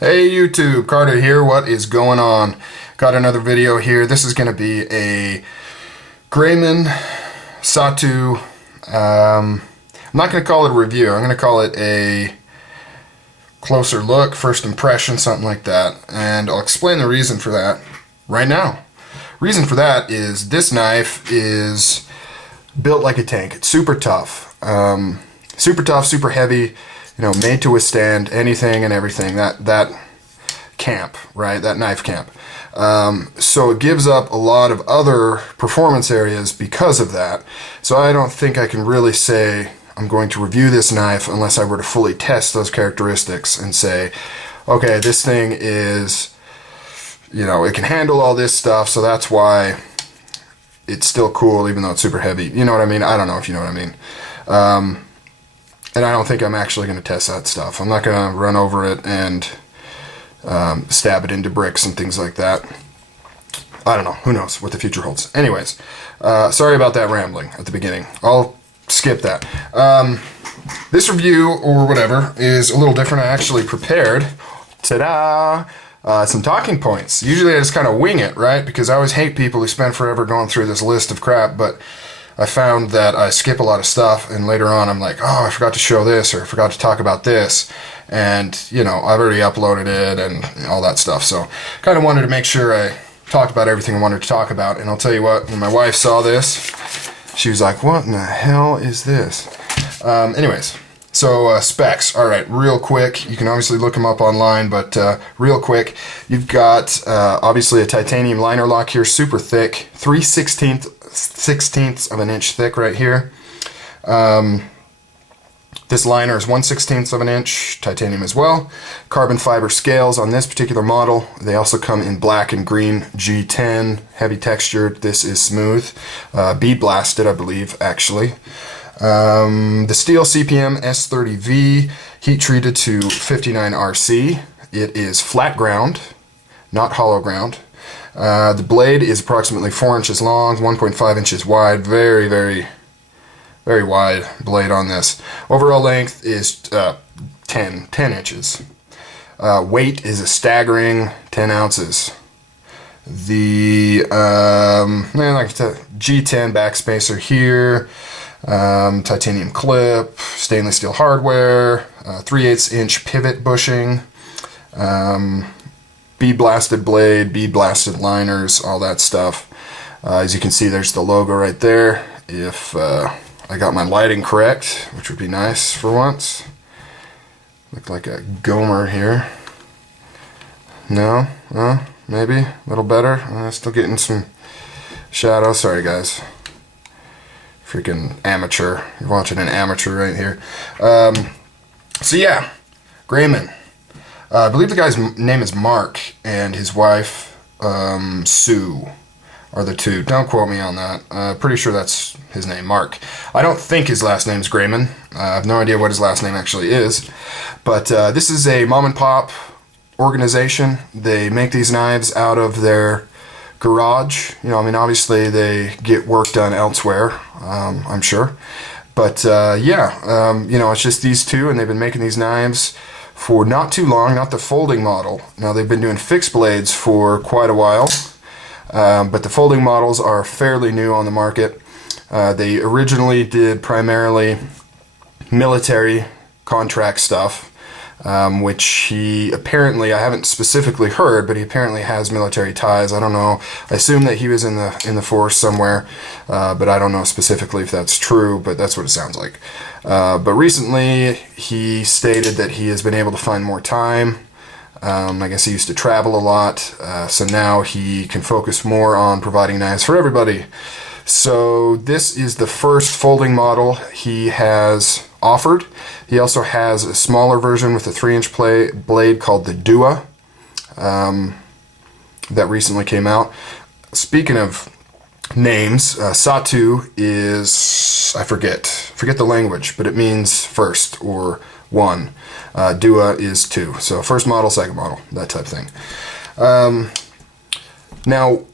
Hey YouTube, Carter here. What is going on? Got another video here. This is going to be a Grayman Satu. I'm not going to call it a review. I'm going to call it a closer look, first impression, something like that. And I'll explain the reason for that right now. Reason for that is this knife is built like a tank. It's super tough. Super heavy. You know, made to withstand anything and everything. That camp, right? That knife camp. So it gives up a lot of other performance areas because of that. So I don't think I can really say I'm going to review this knife unless I were to fully test those characteristics and say, okay, this thing is, you know, it can handle all this stuff, so that's why it's still cool even though it's super heavy. You know what I mean? I don't know if you know what I mean. And I don't think I'm actually going to test that stuff. I'm not going to run over it and stab it into bricks and things like that. I don't know. Who knows what the future holds. Anyways, sorry about that rambling at the beginning. I'll skip that. This review, or whatever, is a little different. I actually prepared, ta-da, some talking points. Usually I just kind of wing it, right? Because I always hate people who spend forever going through this list of crap, but I found that I skip a lot of stuff, and later on I'm like, oh, I forgot to show this, or I forgot to talk about this, and, you know, I've already uploaded it and all that stuff, so kind of wanted to make sure I talked about everything I wanted to talk about. And I'll tell you what, when my wife saw this, she was like, what in the hell is this? Anyways, so specs. All right, real quick, you can obviously look them up online, but real quick, you've got obviously a titanium liner lock here, super thick, 3/16 of an inch thick right here. This liner is 1/16 of an inch, titanium as well. Carbon fiber scales on this particular model. They also come in black and green G10, heavy textured. This is smooth, bead blasted, I believe, actually. The steel CPM S30V, heat treated to 59 RC. It is flat ground, not hollow ground. The blade is approximately 4 inches long, 1.5 inches wide. Very wide blade on this. Overall length is 10 inches. Weight is a staggering 10 ounces. The like G10 backspacer here, titanium clip, stainless steel hardware, 3/8 inch pivot bushing, bead blasted blade, bead blasted liners, all that stuff. As you can see, there's the logo right there. If I got my lighting correct, which would be nice for once. Look like a Gomer here. No? Maybe a little better. Still getting some shadow. Sorry guys. Freaking amateur. You're watching an amateur right here. So yeah, Grayman. I believe the guy's name is Mark, and his wife, Sue, are the two. Don't quote me on that. Pretty sure that's his name, Mark. I don't think his last name's Grayman. I have no idea what his last name actually is. But this is a mom and pop organization. They make these knives out of their garage. You know, I mean, obviously they get work done elsewhere, I'm sure. But yeah, you know, it's just these two, and they've been making these knives for not too long, not the folding model. Now, they've been doing fixed blades for quite a while, but the folding models are fairly new on the market. They originally did primarily military contract stuff, which he apparently, I haven't specifically heard, but he apparently has military ties. I don't know. I assume that he was in the force somewhere, but I don't know specifically if that's true, but that's what it sounds like. But recently, he stated that he has been able to find more time. I guess he used to travel a lot, so now he can focus more on providing knives for everybody. So this is the first folding model he has offered. He also has a smaller version with a 3-inch blade called the Dua that recently came out. Speaking of names, Satu is, I forget the language, but it means first or one. Dua is two. So first model, second model, that type of thing. Now,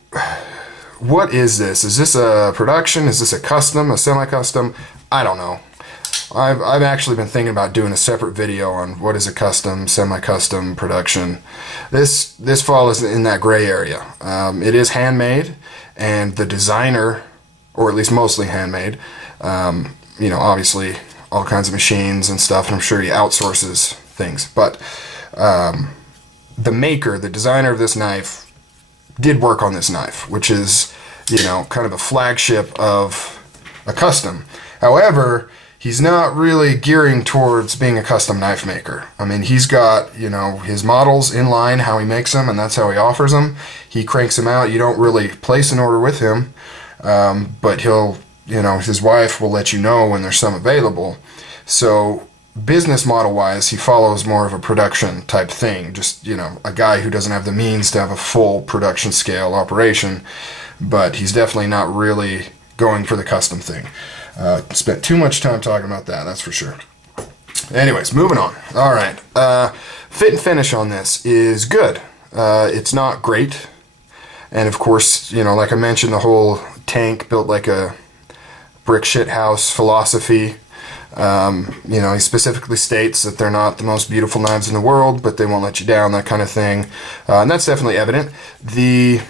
what is this? Is this a production? Is this a custom, a semi-custom? I don't know. I've actually been thinking about doing a separate video on what is a custom, semi-custom production. This falls in that gray area. It is handmade, and the designer, or at least mostly handmade, you know, obviously all kinds of machines and stuff, and I'm sure he outsources things, but the maker, the designer of this knife, did work on this knife, which is, you know, kind of a flagship of a custom. However, he's not really gearing towards being a custom knife maker. I mean, he's got, you know, his models in line, how he makes them, and that's how he offers them. He cranks them out. You don't really place an order with him, but he'll, you know, his wife will let you know when there's some available. So business model wise, he follows more of a production type thing, just, you know, a guy who doesn't have the means to have a full production scale operation, but he's definitely not really going for the custom thing. Spent too much time talking about that, that's for sure. Anyways, moving on. All right, fit and finish on this is good. It's not great, and of course, you know, like I mentioned, the whole tank built like a brick shit house philosophy. You know, he specifically states that they're not the most beautiful knives in the world, but they won't let you down, that kind of thing. And that's definitely evident. The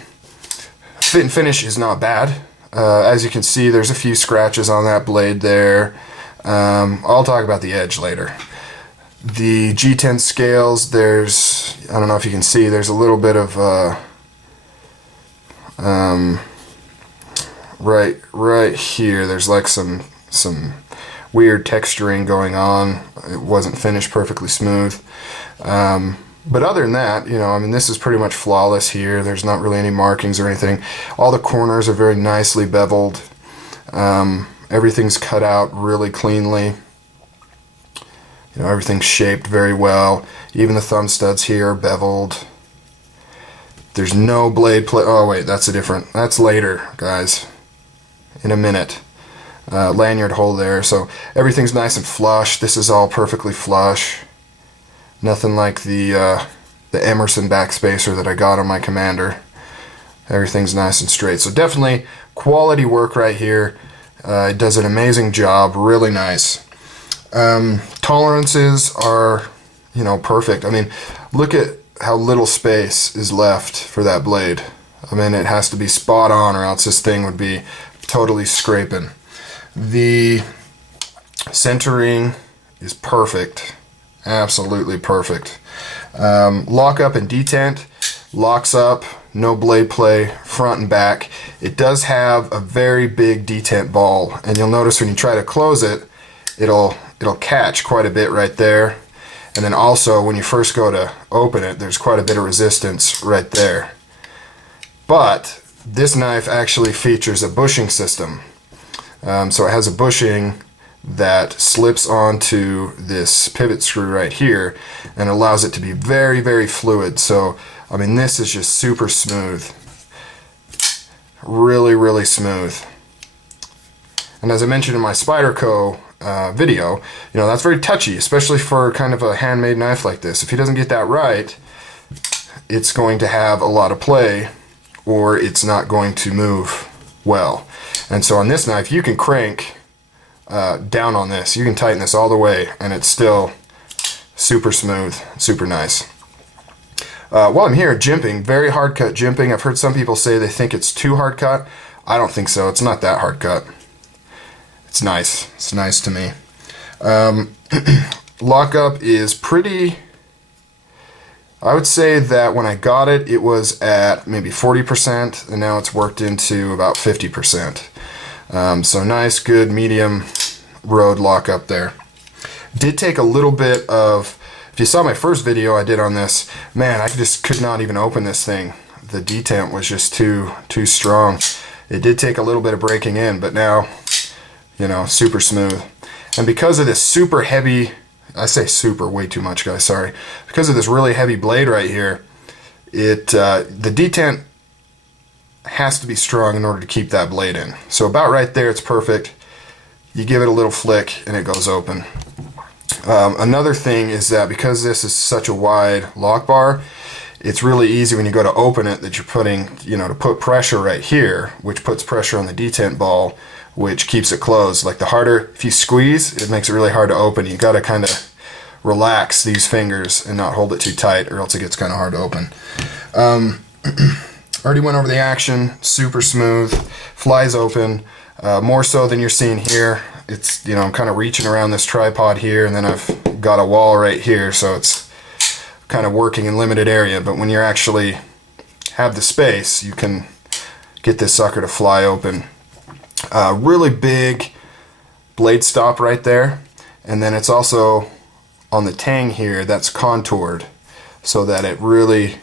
fit and finish is not bad. As you can see, there's a few scratches on that blade there. I'll talk about the edge later. The G10 scales, there's, I don't know if you can see, there's a little bit of right here, there's like some weird texturing going on. It wasn't finished perfectly smooth. But other than that, you know, I mean, this is pretty much flawless here. There's not really any markings or anything. All the corners are very nicely beveled. Everything's cut out really cleanly. You know, everything's shaped very well. Even the thumb studs here are beveled. There's no blade play. Oh wait, that's later, guys. In a minute. Lanyard hole there, so everything's nice and flush. This is all perfectly flush. Nothing like the Emerson backspacer that I got on my Commander. Everything's nice and straight. So definitely quality work right here. It does an amazing job, really nice. Tolerances are, you know, perfect. I mean, look at how little space is left for that blade. I mean, it has to be spot on or else this thing would be totally scraping. The centering is perfect, absolutely perfect. Lock up and detent, locks up, no blade play, front and back. It does have a very big detent ball, and you'll notice when you try to close it, it'll catch quite a bit right there. And then also when you first go to open it, there's quite a bit of resistance right there. But this knife actually features a bushing system. So it has a bushing that slips onto this pivot screw right here and allows it to be very, very fluid. So, I mean, this is just super smooth. Really, really smooth. And as I mentioned in my Spyderco video, you know, that's very touchy, especially for kind of a handmade knife like this. If he doesn't get that right, it's going to have a lot of play, or it's not going to move well. And so on this knife, you can crank down on this. You can tighten this all the way, and it's still super smooth, super nice. While I'm here, jimping, very hard cut jimping. I've heard some people say they think it's too hard cut. I don't think so. It's not that hard cut. It's nice. It's nice to me. Lockup is pretty... I would say that when I got it, it was at maybe 40%, and now it's worked into about 50%. So nice, good, medium road lockup there. Did take a little bit of, if you saw my first video I did on this, man, I just could not even open this thing. The detent was just too strong. It did take a little bit of breaking in, but now, you know, super smooth. And because of this super heavy, I say super way too much, guys, sorry. Because of this really heavy blade right here, the detent has to be strong in order to keep that blade in. So about right there, it's perfect. You give it a little flick and it goes open. Another thing is that because this is such a wide lock bar, it's really easy when you go to open it that you're putting, you know, to put pressure right here, which puts pressure on the detent ball, which keeps it closed. Like the harder, if you squeeze, it makes it really hard to open. You got to kind of relax these fingers and not hold it too tight, or else it gets kind of hard to open. Already went over the action, super smooth, flies open, more so than you're seeing here. It's, you know, I'm kind of reaching around this tripod here, and then I've got a wall right here, so it's kind of working in limited area. But when you actually have the space, you can get this sucker to fly open. Really big blade stop right there, and then it's also on the tang here that's contoured so that it really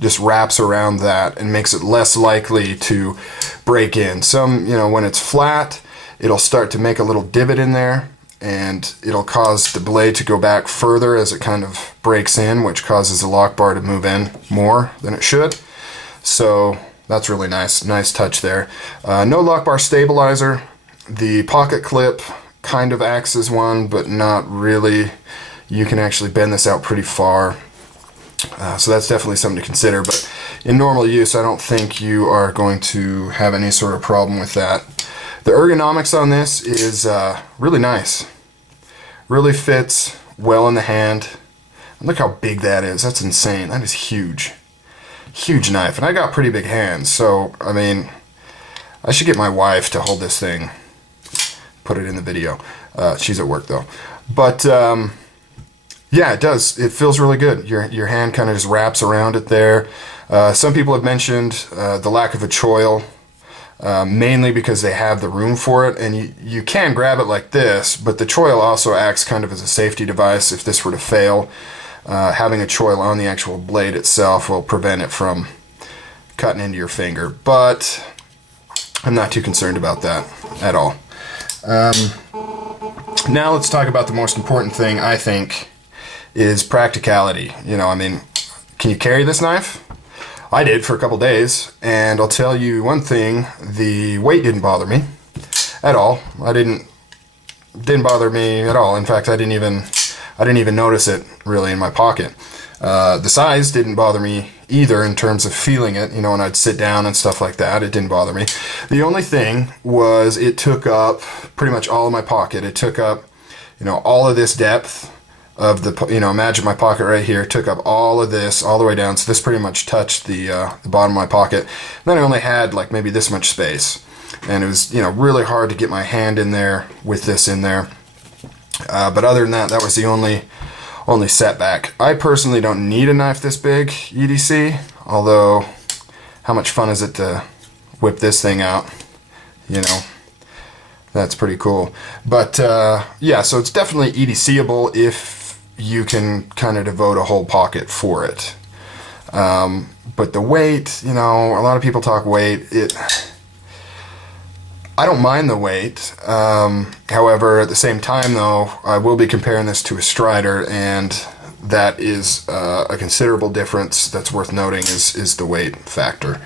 just wraps around that and makes it less likely to break in. Some, you know, when it's flat, it'll start to make a little divot in there, and it'll cause the blade to go back further as it kind of breaks in, which causes the lock bar to move in more than it should. So that's really nice touch there. No lock bar stabilizer. The pocket clip kind of acts as one, but not really. You can actually bend this out pretty far. So that's definitely something to consider, but in normal use, I don't think you are going to have any sort of problem with that. The ergonomics on this is really nice. Really fits well in the hand. And look how big that is. That's insane. That is huge. Huge knife. And I got pretty big hands, so, I mean, I should get my wife to hold this thing. Put it in the video. She's at work, though. But, yeah, it does. It feels really good. Your hand kind of just wraps around it there. Some people have mentioned the lack of a choil, mainly because they have the room for it, and you can grab it like this, but the choil also acts kind of as a safety device if this were to fail. Having a choil on the actual blade itself will prevent it from cutting into your finger, but I'm not too concerned about that at all. Now let's talk about the most important thing, I think, is practicality. You know, I mean, can you carry this knife? I did for a couple days, and I'll tell you one thing, the weight didn't bother me at all. Didn't bother me at all. In fact, I didn't even notice it really in my pocket. The size didn't bother me either in terms of feeling it. You know, when I'd sit down and stuff like that, it didn't bother me. The only thing was it took up pretty much all of my pocket. It took up, you know, all of this depth of the, you know, imagine my pocket right here, took up all of this all the way down, so this pretty much touched the bottom of my pocket. And then I only had like maybe this much space, and it was, you know, really hard to get my hand in there with this in there. But other than that, that was the only setback. I personally don't need a knife this big, EDC, although how much fun is it to whip this thing out, you know? That's pretty cool. But yeah, so it's definitely EDCable if you can kind of devote a whole pocket for it. But the weight, you know, a lot of people talk weight. I don't mind the weight. However, at the same time, though, I will be comparing this to a Strider, and that is a considerable difference that's worth noting is the weight factor.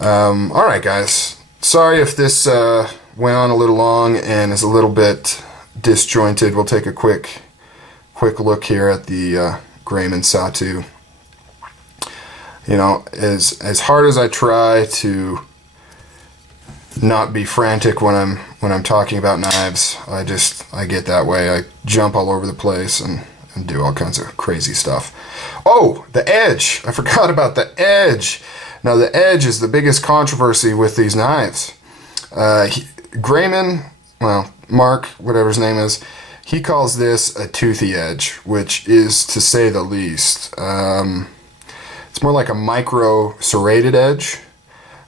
All right, guys. Sorry if this went on a little long and is a little bit disjointed. We'll take a quick look here at the Grayman Satu. You know, as hard as I try to not be frantic when I'm talking about knives, I get that way. I jump all over the place and do all kinds of crazy stuff. Oh, the edge! I forgot about the edge. Now the edge is the biggest controversy with these knives. Grayman, well, Mark, whatever his name is, he calls this a toothy edge, which is to say the least. It's more like a micro serrated edge.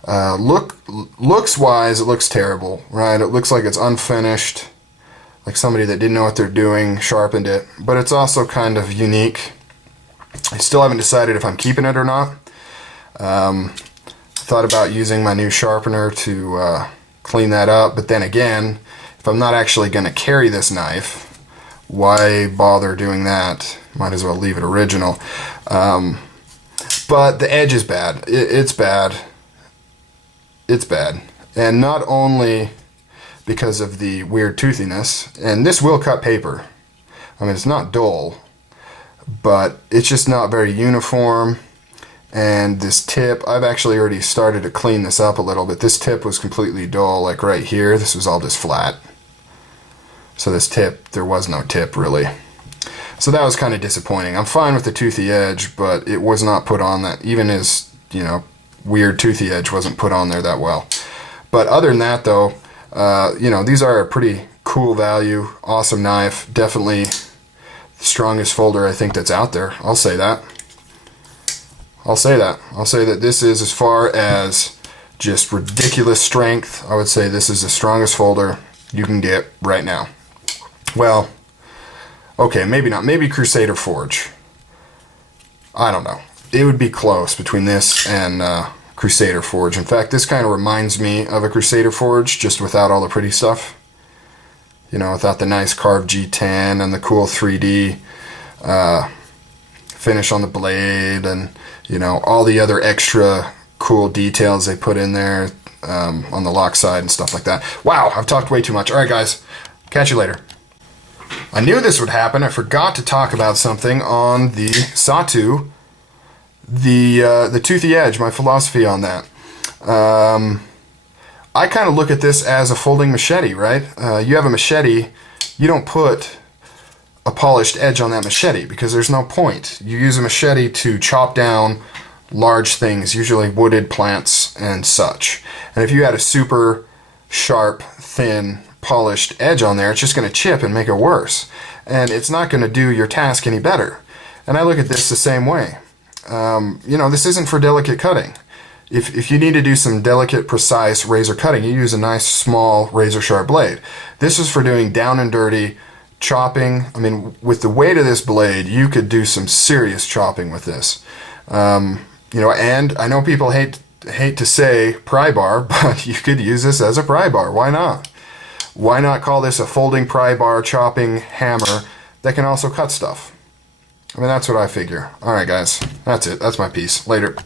Looks wise, it looks terrible, right? It looks like it's unfinished, like somebody that didn't know what they're doing sharpened it, but it's also kind of unique. I still haven't decided if I'm keeping it or not. Thought about using my new sharpener to clean that up, but then again, if I'm not actually going to carry this knife, why bother doing that? Might as well leave it original. But the edge is bad. It's bad. It's bad. And not only because of the weird toothiness, and this will cut paper. I mean, it's not dull, but it's just not very uniform, And this tip, I've actually already started to clean this up a little bit. This tip was completely dull, like right here. This was all just flat. So this tip, there was no tip really. So that was kind of disappointing. I'm fine with the toothy edge, but it was not put on that, even his, you know, weird toothy edge wasn't put on there that well. But other than that though, you know, these are a pretty cool value, awesome knife, definitely the strongest folder I think that's out there. I'll say that. I'll say that this is, as far as just ridiculous strength, I would say this is the strongest folder you can get right now. Well, okay, maybe not. Maybe Crusader Forge. I don't know. It would be close between this and Crusader Forge. In fact, this kind of reminds me of a Crusader Forge, just without all the pretty stuff. You know, without the nice carved G10 and the cool 3D finish on the blade, and you know, all the other extra cool details they put in there on the lock side and stuff like that. Wow, I've talked way too much. All right, guys, catch you later. I knew this would happen. I forgot to talk about something on the Satu, the toothy edge, my philosophy on that. I kind of look at this as a folding machete, right? You have a machete, you don't put a polished edge on that machete because there's no point. You use a machete to chop down large things, usually wooded plants and such. And if you had a super sharp, thin, polished edge on there, it's just going to chip and make it worse. And it's not going to do your task any better. And I look at this the same way. You know, this isn't for delicate cutting. If you need to do some delicate, precise razor cutting, you use a nice, small, razor-sharp blade. This is for doing down and dirty chopping. I mean, with the weight of this blade, you could do some serious chopping with this. You know, and I know people hate to say pry bar, but you could use this as a pry bar. Why not? Why not call this a folding pry bar chopping hammer that can also cut stuff? I mean, that's what I figure. All right, guys, that's it. That's my piece. Later.